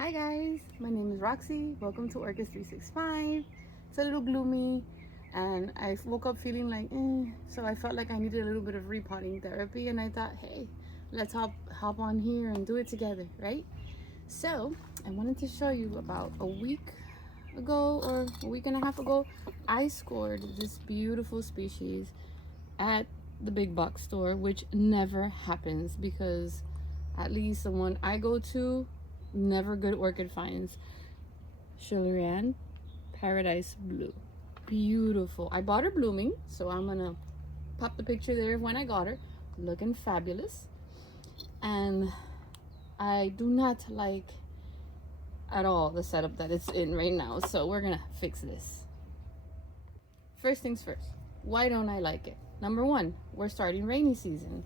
Hi guys, my name is Roxy. Welcome to Orchids 365. It's a little gloomy and I woke up feeling like so I felt like I needed a little bit of repotting therapy, and I thought, hey, let's hop on here and do it together, right? So I wanted to show you about a week ago or a week and a half ago, I scored this beautiful species at the big box store, which never happens because at least the one I go to, never good orchid finds. Julio Paradise Blue, beautiful. I bought her blooming, so I'm gonna pop the picture there of when I got her, looking fabulous. And I do not like at all the setup that it's in right now, so we're gonna fix this. First things first, why don't I like it? Number one, we're starting rainy season.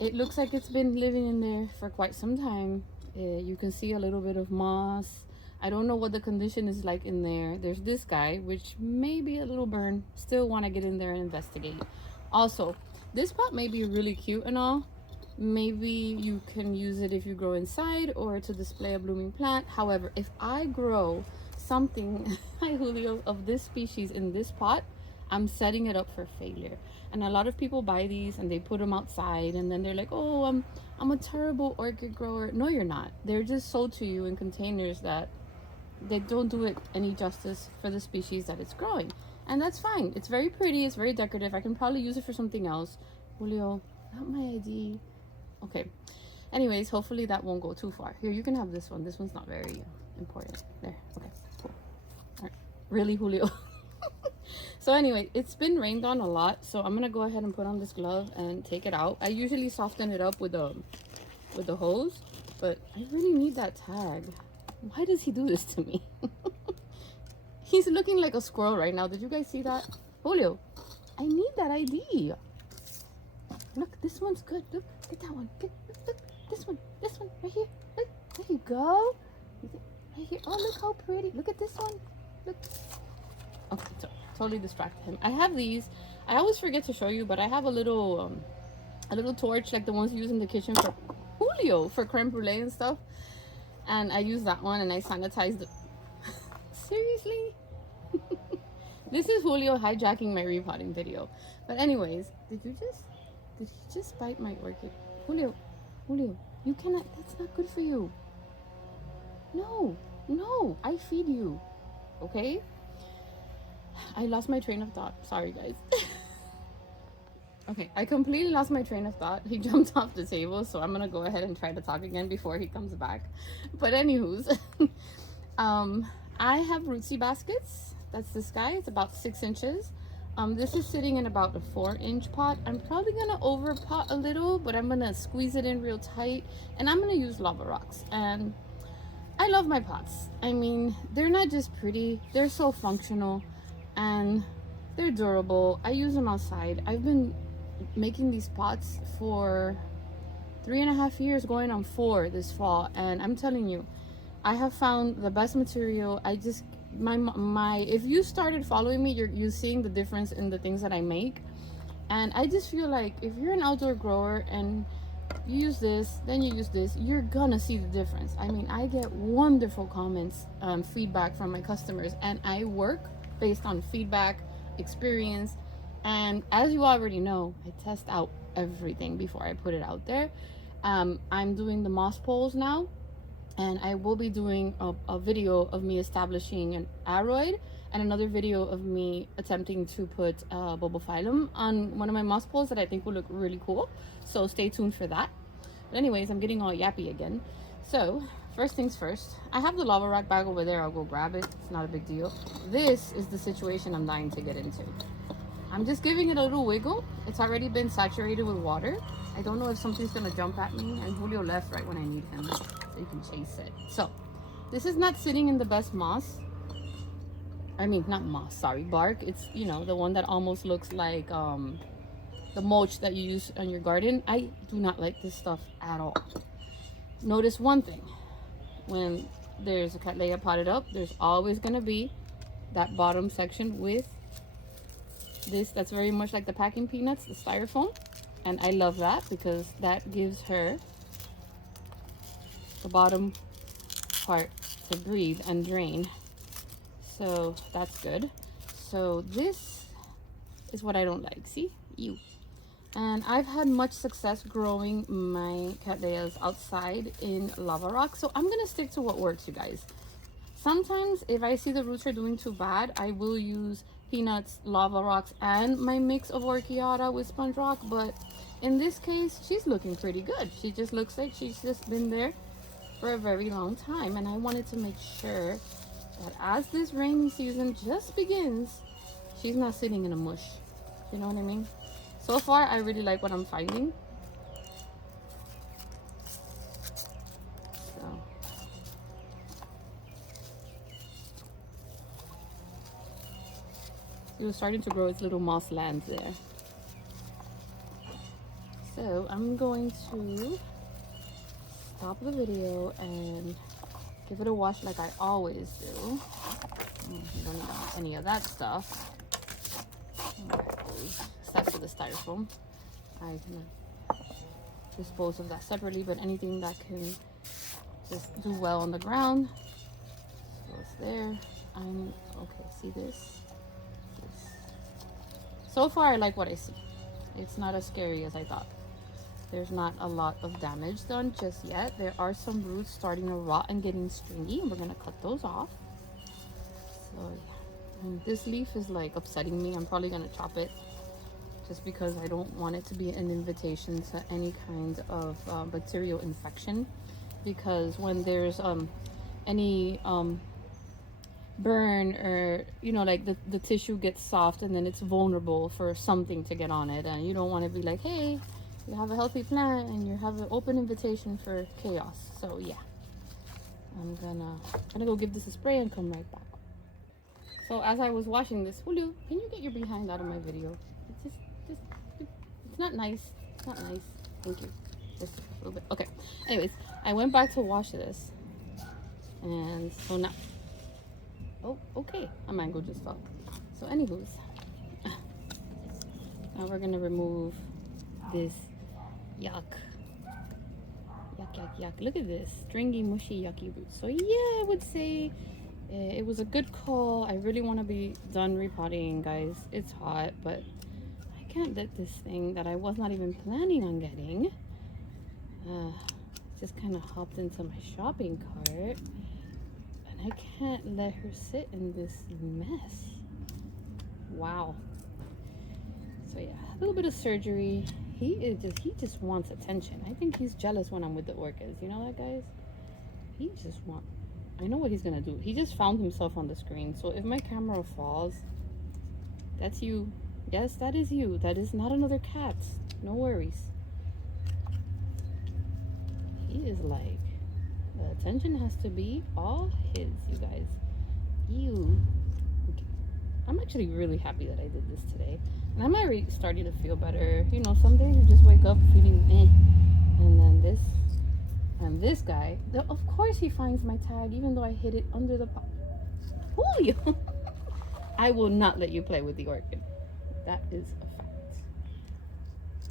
It looks like it's been living in there for quite some time. You can see a little bit of moss. I don't know what the condition is like in there. There's this guy, which may be a little burn. Still want to get in there and investigate. Also, this pot may be really cute and all. Maybe you can use it if you grow inside or to display a blooming plant. However, if I grow something, hi Julio, of this species in this pot, I'm setting it up for failure. And a lot of people buy these and they put them outside, and then they're like, oh, I'm a terrible orchid grower. No, you're not. They're just sold to you in containers that they don't do it any justice for the species that it's growing. And that's fine. It's very pretty. It's very decorative. I can probably use it for something else. Julio, not my ID. Okay. Anyways, hopefully that won't go too far. Here, you can have this one. This one's not very important. There. Okay, cool. All right. Really, Julio? So anyway, it's been rained on a lot, so I'm gonna go ahead and put on this glove and take it out. I usually soften it up with the hose, but I really need that tag. Why does he do this to me? He's looking like a squirrel right now. Did you guys see that? Julio, I need that ID. Look, this one's good. Look, get that one. Look, this one, right here. Look, there you go. Right here. Oh, look how pretty. Look at this one. Look. Okay, so totally distracted him. I have these. I always forget to show you, but I have a little torch like the ones you use in the kitchen for Julio for creme brulee and stuff. And I use that one and I sanitize the seriously. This is Julio hijacking my repotting video. But anyways, did he just bite my orchid? Julio, you cannot. That's not good for you. No, I feed you. Okay? I lost my train of thought. Sorry, guys. Okay, I completely lost my train of thought. He jumped off the table, so I'm gonna go ahead and try to talk again before he comes back. But anywho's, I have Rootsie Baskets. That's this guy. It's about 6 inches. This is sitting in about a 4-inch pot. I'm probably gonna over pot a little, but I'm gonna squeeze it in real tight, and I'm gonna use lava rocks. And I love my pots. I mean, they're not just pretty, they're so functional and they're durable. I use them outside. I've been making these pots for 3.5 years, going on 4 this fall, and I'm telling you, I have found the best material. I just my if you started following me, you're seeing the difference in the things that I make. And I just feel like if you're an outdoor grower and you use this, then you use this, you're gonna see the difference. I mean, I get wonderful comments, feedback from my customers, and I work based on feedback, experience, and as you already know, I test out everything before I put it out there. I'm doing the moss poles now, and I will be doing a video of me establishing an aroid and another video of me attempting to put bulbophyllum on one of my moss poles that I think will look really cool, so stay tuned for that. But anyways, I'm getting all yappy again. So first things first, I have the lava rock bag over there. I'll go grab it. It's not a big deal. This is the situation I'm dying to get into. I'm just giving it a little wiggle. It's already been saturated with water. I don't know if something's gonna jump at me, and Julio left right when I need him, so you can chase it. So this is not sitting in the best moss. I mean, not moss, sorry, bark. It's, you know, the one that almost looks like the mulch that you use on your garden. I do not like this stuff at all. Notice one thing. When there's a cattleya potted up, there's always going to be that bottom section with this that's very much like the packing peanuts, the styrofoam. And I love that because that gives her the bottom part to breathe and drain. So that's good. So this is what I don't like. See? Ew. And I've had much success growing my cattleyas outside in lava rock. So I'm gonna stick to what works, you guys. Sometimes if I see the roots are doing too bad, I will use peanuts, lava rocks, and my mix of orchiata with sponge rock. But in this case, she's looking pretty good. She just looks like she's just been there for a very long time. And I wanted to make sure that as this rainy season just begins, she's not sitting in a mush. You know what I mean? So far, I really like what I'm finding. So. It was starting to grow its little moss lands there. So I'm going to stop the video and give it a wash like I always do. You don't need any of that stuff. Except for the styrofoam. I can dispose of that separately, but anything that can just do well on the ground goes there. I'm okay. See this? So far, I like what I see. It's not as scary as I thought. There's not a lot of damage done just yet. There are some roots starting to rot and getting stringy, and we're gonna cut those off. So yeah. And this leaf is like upsetting me. I'm probably gonna chop it just because I don't want it to be an invitation to any kind of bacterial infection. Because when there's any burn, or you know, like the tissue gets soft and then it's vulnerable for something to get on it, and you don't want to be like, hey, you have a healthy plant and you have an open invitation for chaos. So yeah, I'm gonna go give this a spray and come right back. So as I was washing this, Julio, can you get your behind out of my video? It's just it's not nice. It's not nice. Thank you. Just a little bit. Okay. Anyways, I went back to wash this, and so now. Oh, okay. A mango just fell. So, anywho's, now we're gonna remove this yuck. Yuck. Look at this stringy, mushy, yucky roots. So, yeah, I would say it was a good call. I really want to be done repotting, guys. It's hot, but I can't let this thing that I was not even planning on getting just kind of hopped into my shopping cart. I can't let her sit in this mess. Wow. So yeah, a little bit of surgery. He just wants attention. I think he's jealous when I'm with the orchids. You know that, guys? He just wants. I know what he's gonna do. He just found himself on the screen. So if my camera falls, that's you. Yes, that is you. That is not another cat. No worries. He is like, the attention has to be all his, you guys. Ew. Okay. I'm actually really happy that I did this today. And I'm already starting to feel better. You know, some days you just wake up feeling eh. And then this guy, of course he finds my tag, even though I hid it under the pot. Julio! I will not let you play with the orchid. That is a fact.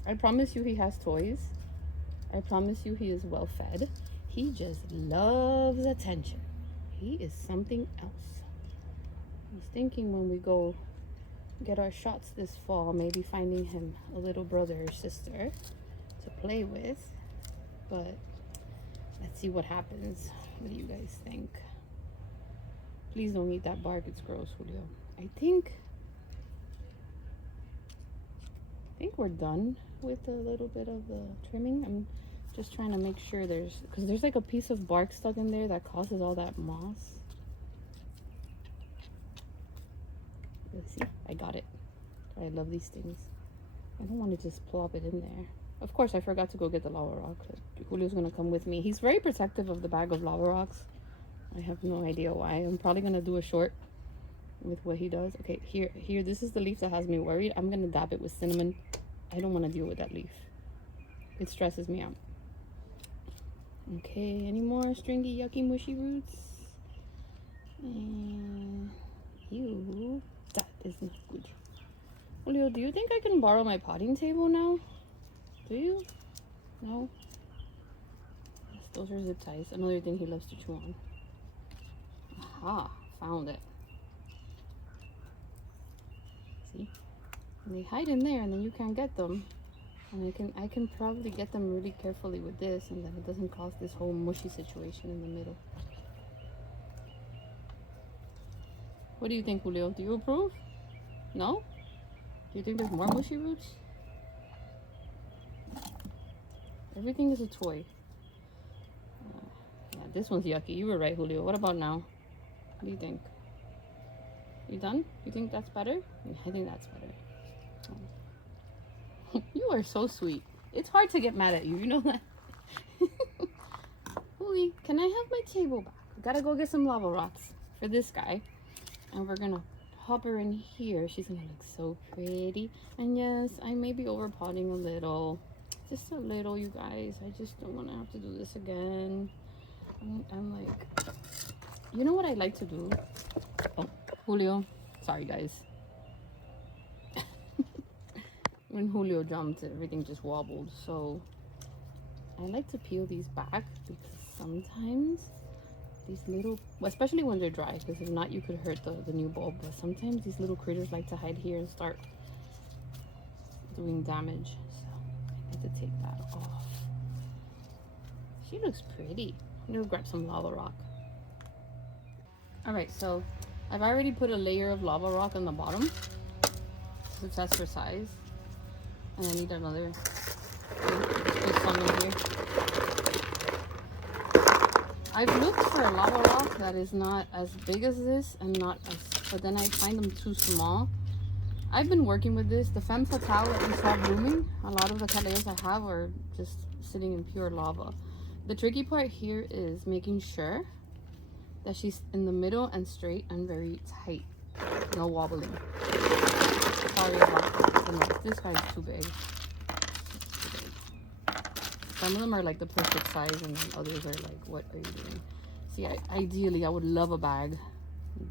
I promise you he has toys. I promise you he is well fed. He just loves attention. He is something else. I was thinking when we go get our shots this fall, maybe finding him a little brother or sister to play with. But let's see what happens. What do you guys think? Please don't eat that bark. It's gross, Julio. I think we're done with a little bit of the trimming. I'm just trying to make sure because there's like a piece of bark stuck in there that causes all that moss. Let's see, I got it. I love these things. I don't want to just plop it in there. Of course, I forgot to go get the lava rock. Julio's gonna come with me. He's very protective of the bag of lava rocks. I have no idea why. I'm probably gonna do a short with what he does. Okay, here, this is the leaf that has me worried. I'm gonna dab it with cinnamon. I don't want to deal with that leaf. It stresses me out. Okay, any more stringy, yucky, mushy roots? Ew, that is not good. Julio, do you think I can borrow my potting table now? Do you? No? Yes, those are zip ties. Another thing he loves to chew on. Aha, found it. See? And they hide in there and then you can't get them. And I can probably get them really carefully with this, and then it doesn't cause this whole mushy situation in the middle. What do you think, Julio? Do you approve? No? Do you think there's more mushy roots? Everything is a toy. Yeah, this one's yucky. You were right, Julio. What about now? What do you think? You done? You think that's better? I think that's better. You are so sweet. It's hard to get mad at you. You know that? Julio, can I have my table back? Gotta go get some lava rocks for this guy. And we're gonna pop her in here. She's gonna look so pretty. And yes, I may be over potting a little. Just a little, you guys. I just don't want to have to do this again. I'm like, you know what I like to do? Oh, Julio. Sorry, guys. When Julio jumped, everything just wobbled. So I like to peel these back because sometimes these little, especially when they're dry, because if not, you could hurt the new bulb. But sometimes these little critters like to hide here and start doing damage. So I have to take that off. She looks pretty. I'm gonna grab some lava rock. All right, so I've already put a layer of lava rock on the bottom to test for size. And I need another. There's some in here. I've looked for a lava rock that is not as big as this and not as, but then I find them too small. I've been working with this. The femme fatale that we saw blooming, a lot of the calais I have are just sitting in pure lava. The tricky part here is making sure that she's in the middle and straight and very tight. No wobbling. Sorry about that. This guy's too big. Some of them are like the perfect size and then others are like, what are you doing? See, ideally I would love a bag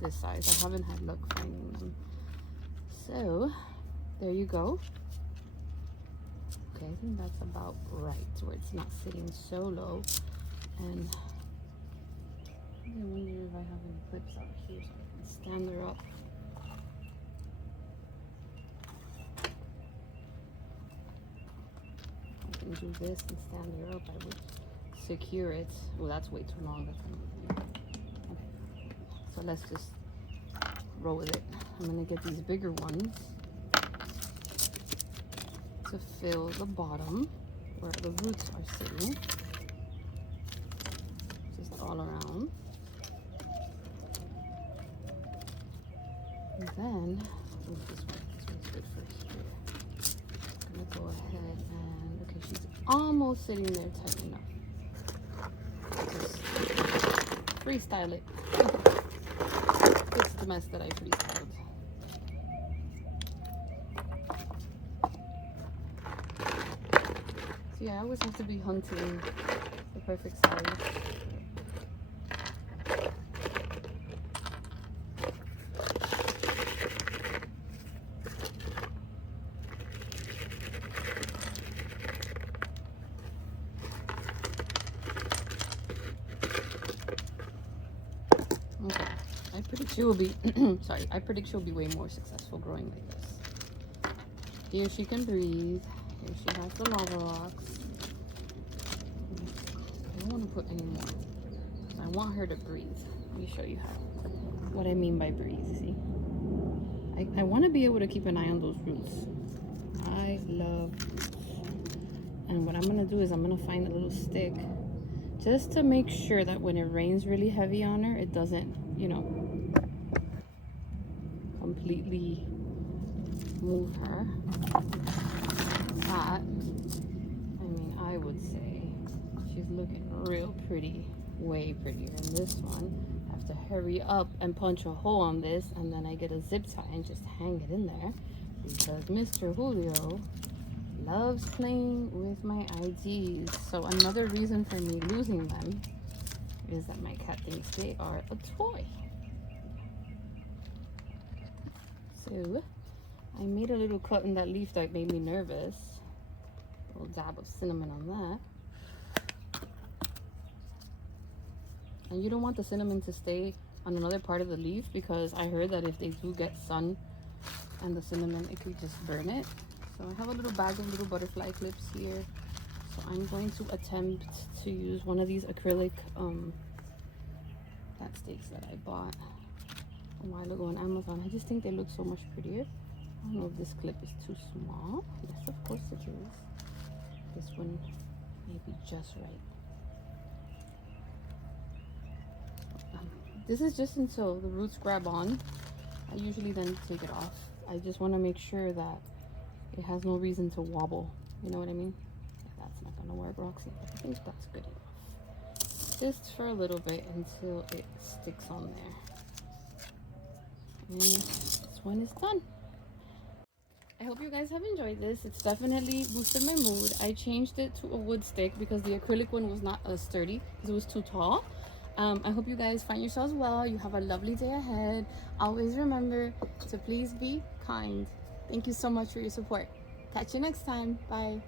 this size. I haven't had luck finding them. So, there you go. Okay, I think that's about right where it's not sitting so low. And I wonder if I have any clips out here so I can stand her up. I can do this and stand her up. I would secure it. Oh, that's way too long. That's okay. So let's just roll with it. I'm gonna get these bigger ones to fill the bottom where the roots are sitting, just all around. And then, this one's good for here. I'm gonna go ahead and, okay, she's almost sitting there tight enough. Just freestyle it. Fix the mess that I freestyled. So yeah, I always have to be hunting the perfect size. Okay, I predict she will be, sorry, I predict she'll be way more successful growing like this. Here she can breathe. Here she has the lava rocks. I don't want to put any more. I want her to breathe. Let me show you what I mean by breathe, see? I want to be able to keep an eye on those roots. I love roots. And what I'm going to do is I'm going to find a little stick just to make sure that when it rains really heavy on her, it doesn't, you know, completely move her. That, I mean, I would say she's looking real pretty, way prettier than this one. I have to hurry up and punch a hole on this, and then I get a zip tie and just hang it in there because Mr. Julio loves playing with my IDs. So another reason for me losing them is that my cat thinks they are a toy. So I made a little cut in that leaf that made me nervous. A little dab of cinnamon on that. And you don't want the cinnamon to stay on another part of the leaf, because I heard that if they do get sun and the cinnamon, it could just burn it. So I have a little bag of little butterfly clips here. So I'm going to attempt to use one of these acrylic flat sticks that I bought a while ago on Amazon. I just think they look so much prettier. I don't know if this clip is too small. Yes, of course it is. This one may be just right. This is just until the roots grab on. I usually then take it off. I just want to make sure that it has no reason to wobble. You know what I mean? Yeah, that's not gonna work, Roxy. I think that's good enough. Just for a little bit until it sticks on there. And this one is done. I hope you guys have enjoyed this. It's definitely boosted my mood. I changed it to a wood stick because the acrylic one was not as sturdy because it was too tall. I hope you guys find yourselves well. You have a lovely day ahead. Always remember to please be kind. Thank you so much for your support. Catch you next time. Bye.